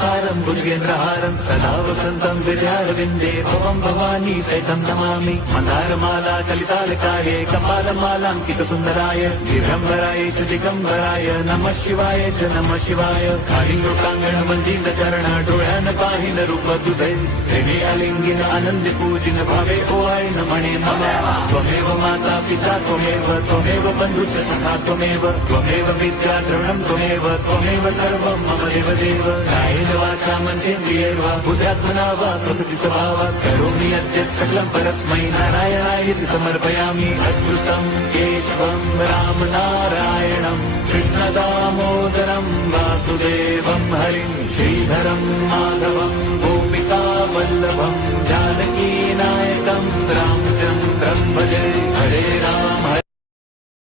सारं भुजगेन्द्रहारं सदा वसन्तं विद्यारविन्दे भवं भवानी सहितं नमामि मन्दारमाला कलितालकाये कपालमालाङ्कितसुन्दराय दिगम्बराय च दिगम्बराय नमः शिवाय च नमः शिवाय कालिङ्गोटाङ्गण वन्दित चरण डोळ्यान पाहिन रूप तुझे प्रेमे अलिंगिन आनंद पूजिन भावे ओवाळीन म्हणे मम त्वमेव माता पिता त्वमेव बन्धुश्च सखा त्वमेव विद्या द्रविणं त्वमेव सर्वं मम देव कायेन वाचा मनसेन्द्रियैर्वा बुद्ध्यात्मना वा प्रकृति स्वभावात् करोमि यद्यत् सकलं परस्मै नारायणायति समर्पयामि अच्युतं केशवं राम नारायणं कृष्णदामोदरं वासुदेवं हरिं श्रीधरं माधवं गोपी